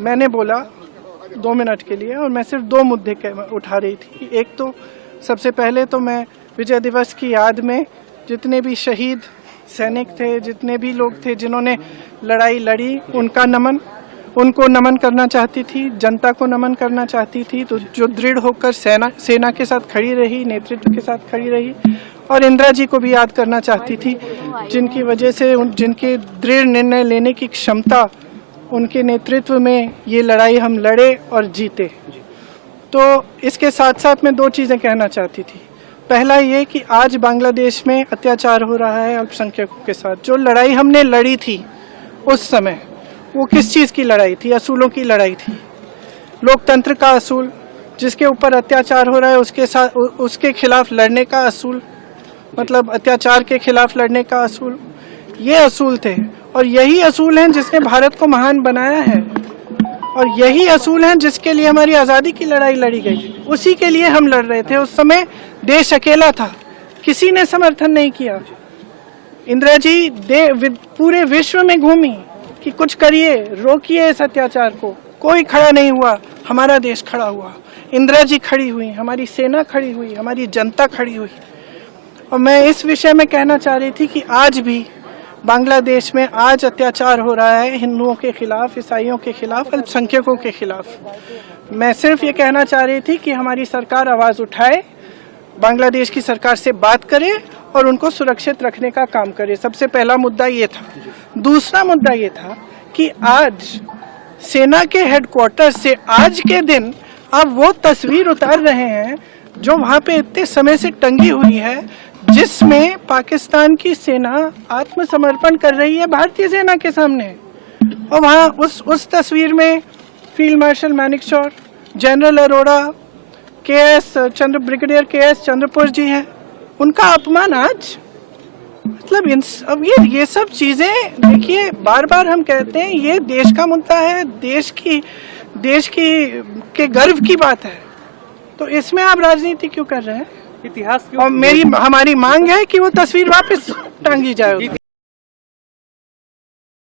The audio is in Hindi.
मैंने बोला 2 मिनट के लिए, और मैं सिर्फ 2 मुद्दे उठा रही थी। एक तो सबसे पहले तो मैं विजय दिवस की याद में जितने भी शहीद सैनिक थे, जितने भी लोग थे जिन्होंने लड़ाई लड़ी, उनको नमन करना चाहती थी, जनता को नमन करना चाहती थी, तो जो दृढ़ होकर सेना के साथ खड़ी रही, नेतृत्व के साथ खड़ी रही, और इंदिरा जी को भी याद करना चाहती थी, जिनकी वजह से जिनके दृढ़ निर्णय लेने की क्षमता, उनके नेतृत्व में ये लड़ाई हम लड़े और जीते। तो इसके साथ साथ मैं 2 चीज़ें कहना चाहती थी। पहला ये कि आज बांग्लादेश में अत्याचार हो रहा है अल्पसंख्यकों के साथ। जो लड़ाई हमने लड़ी थी उस समय, वो किस चीज़ की लड़ाई थी? असूलों की लड़ाई थी। लोकतंत्र का असूल, जिसके ऊपर अत्याचार हो रहा है उसके खिलाफ लड़ने का असूल, मतलब अत्याचार के खिलाफ लड़ने का असूल, ये असूल थे। और यही असूल हैं जिसने भारत को महान बनाया है, और यही असूल हैं जिसके लिए हमारी आज़ादी की लड़ाई लड़ी गई। उसी के लिए हम लड़ रहे थे। उस समय देश अकेला था, किसी ने समर्थन नहीं किया। इंदिरा जी पूरे विश्व में घूमी कि कुछ करिए, रोकिए इस अत्याचार को। कोई खड़ा नहीं हुआ, हमारा देश खड़ा हुआ। इंदिरा जी खड़ी हुई, हमारी सेना खड़ी हुई, हमारी जनता खड़ी हुई। और मैं इस विषय में कहना चाह रही थी कि आज भी बांग्लादेश में आज अत्याचार हो रहा है हिंदुओं के खिलाफ, ईसाइयों के खिलाफ, अल्पसंख्यकों के खिलाफ। मैं सिर्फ ये कहना चाह रही थी कि हमारी सरकार आवाज़ उठाए, बांग्लादेश की सरकार से बात करे और उनको सुरक्षित रखने का काम करे। सबसे पहला मुद्दा ये था। दूसरा मुद्दा ये था कि आज सेना के हेडक्वार्टर से आज के दिन आप वो तस्वीर उतार रहे हैं जो वहाँ पे इतने समय से टंगी हुई है, जिसमें पाकिस्तान की सेना आत्मसमर्पण कर रही है भारतीय सेना के सामने। और वहाँ उस तस्वीर में field marshal Manekshaw, general Arora, brigadier K S. Chandrapur ji हैं। उनका अपमान आज, मतलब अब ये सब चीजें देखिए, बार बार हम कहते हैं ये देश का मुद्दा है, देश की गर्व की बात है, तो इसमें आप राजनीति क्यों कर रहे हैं? इतिहास क्यों? और हमारी मांग है कि वो तस्वीर वापस टांगी जाए।